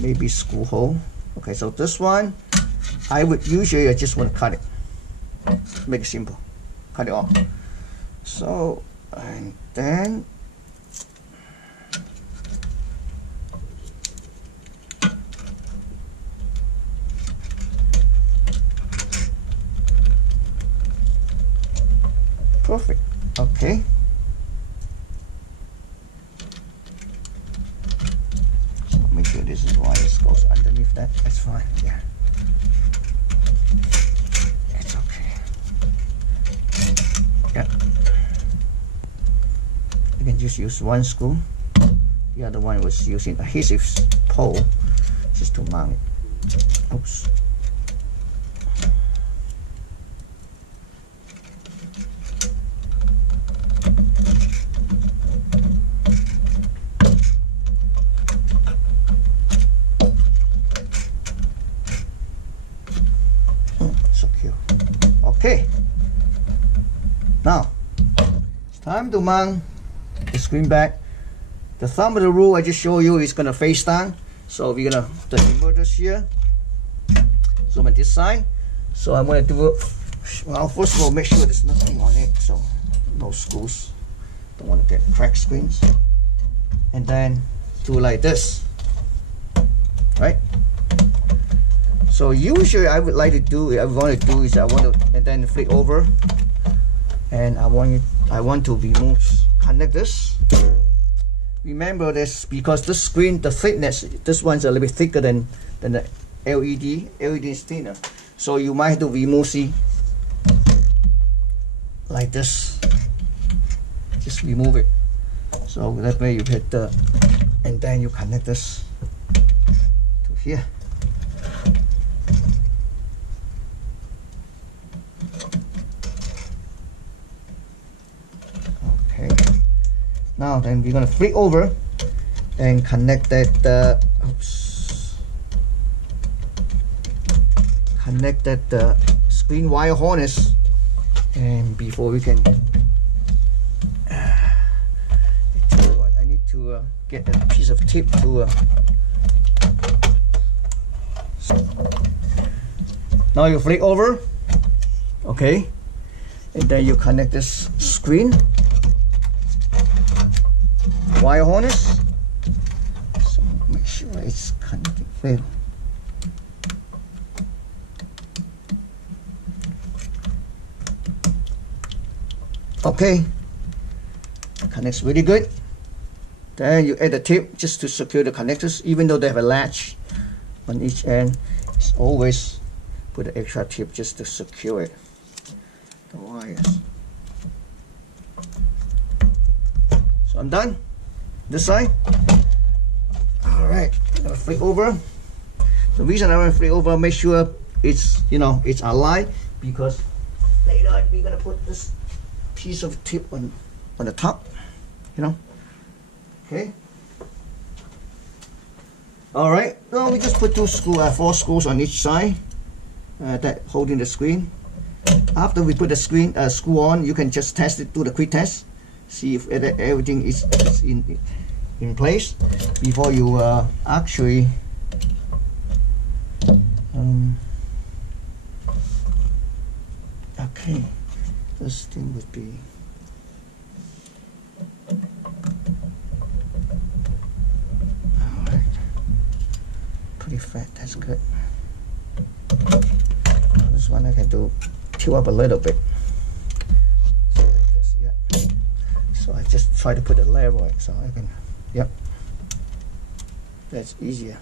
maybe screw hole. Okay, so this one, I would usually, I just want to cut it. Make it simple. Cut it off. So, and then perfect. Okay. So make sure this is wires goes underneath that. That's fine. Yeah. It's okay. Yeah. You can just use one screw. The other one was using adhesive pole just to mount it. Oops. Secure. Okay. Now it's time to mount the screen back. The thumb of the rule I just showed you is gonna face down. So we're gonna the inverters here. Zoom on this side. So I'm gonna do it. Well, first of all, make sure there's nothing on it, so no screws. Don't want to get cracked screens. And then do like this, right? So usually I would like to do, I want to do is I want to, and then flip over, and I want to remove connectors. Remember this, because this screen, the thickness, this one's a little bit thicker than the LED. LED is thinner, so you might have to remove, see, like this. Just remove it. So that way you hit the, and then you connect this to here. Okay. Now then we're gonna flip over and connect that. Oops. Connect that screen wire harness, and before we can. To get a piece of tape to now you flip over, okay, and then you connect this screen wire harness. So make sure it's connected. Okay, connects really good. Then you add the tape just to secure the connectors. Even though they have a latch on each end, it's always put an extra tape just to secure it. The wires. So I'm done. This side. All right. I'm gonna flip over. The reason I want to flip over, make sure it's, you know, it's aligned, because later on we're gonna put this piece of tape on the top. You know. Okay. All right. Now we just put four screws on each side, that holding the screen. After we put the screw on, you can just test it, do the quick test, see if everything is in place before you actually. Okay. This thing would be. Pretty fat, that's good. Now this one I can do tilt up a little bit. So like this, yeah. So I just try to put a level so I can, yep. That's easier.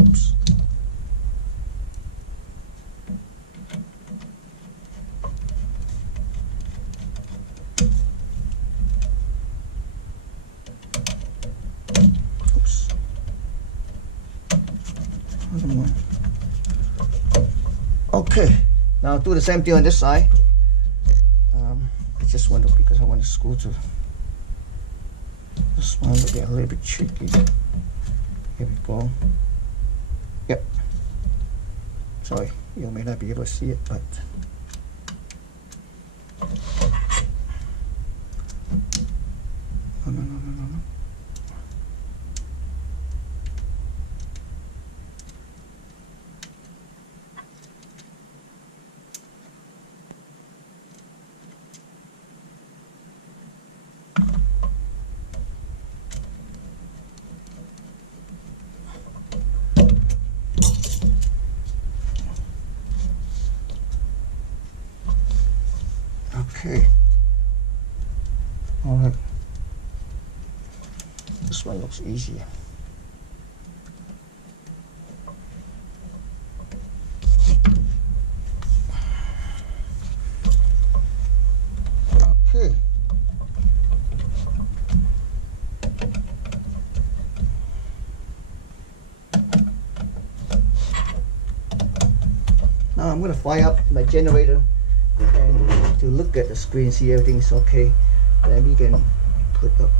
Oops. Okay, now do the same thing on this side. I just want to, because I want the screw to, this one will be a little bit tricky. Here we go. Yep. Sorry, you may not be able to see it, but no. Okay. All right. This one looks easier. Okay. Now I'm going to fire up my generator and to look at the screen, see everything's okay. Then we can put up.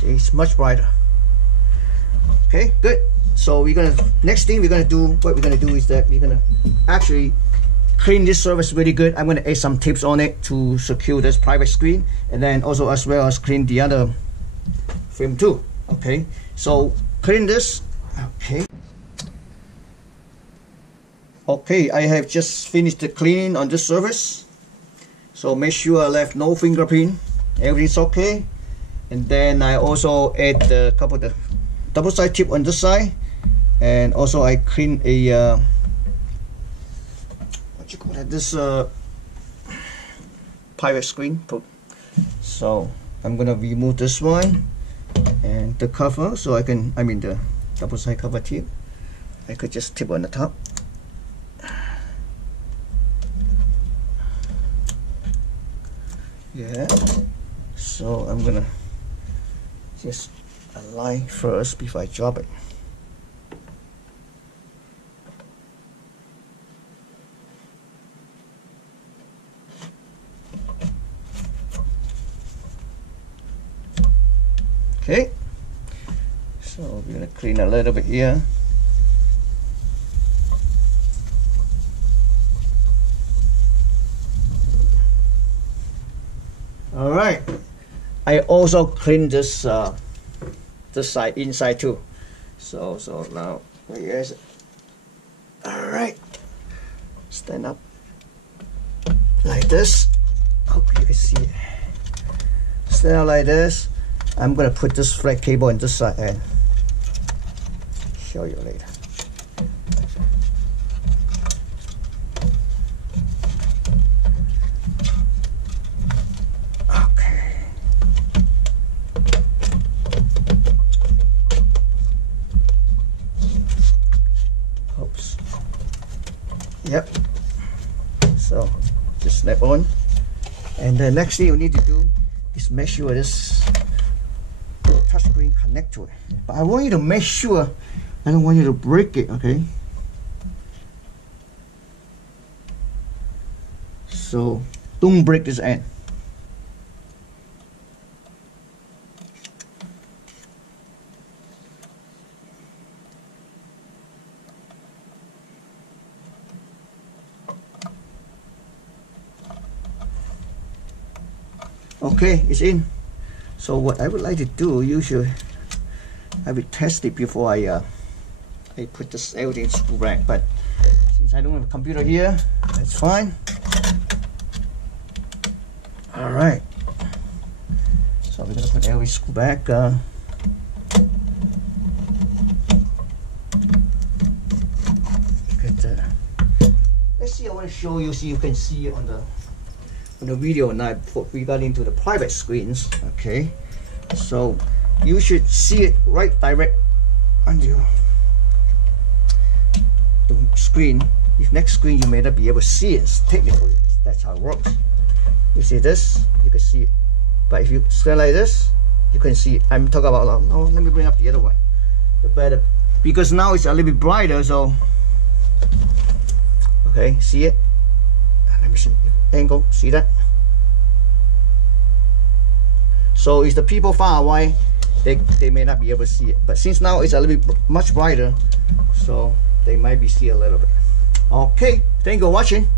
It's much brighter. Okay, good. So next thing we're gonna do is that we're gonna actually clean this surface really good. I'm gonna add some tips on it to secure this private screen, and then also as well as clean the other film too. Okay, so clean this. Okay, I have just finished the cleaning on this surface. So make sure I left no fingerprint. Everything's okay. And then I also add a couple of the double side tip on this side, and also I clean a what you call that, this pirate screen. So I'm gonna remove this one and the cover, so I mean the double side cover tip. I could just tip on the top. Yeah. So I'm gonna just align first before I drop it. Okay, so we're gonna clean a little bit here. All right. I also clean this this side inside too. So now where is it? All right. Stand up like this. Hope you can see it. Stand up like this. I'm gonna put this flat cable on this side and show you later. Yep. So just snap on, and the next thing you need to do is make sure this touchscreen connect to it. But I want you to make sure, I don't want you to break it. Okay. So don't break this end. Okay, it's in. So what I would like to do, usually I will test it before I put this everything screw back. But since I don't have a computer here, that's fine. All right. So we're gonna put every screw back. Let's see. I want to show you so you can see it on the video now regarding to the private screens. Okay, so you should see it right direct on the screen. If next screen you may not be able to see it technically, that's how it works. You see this, you can see it, but if you stand like this, you can see it. I'm talking about, oh, let me bring up the other one, the better, because now it's a little bit brighter. So okay, see it. Let me see angle, see that? So it's the people far away, they may not be able to see it, but since now it's a little bit much brighter, so they might be see a little bit. Okay, thank you for watching.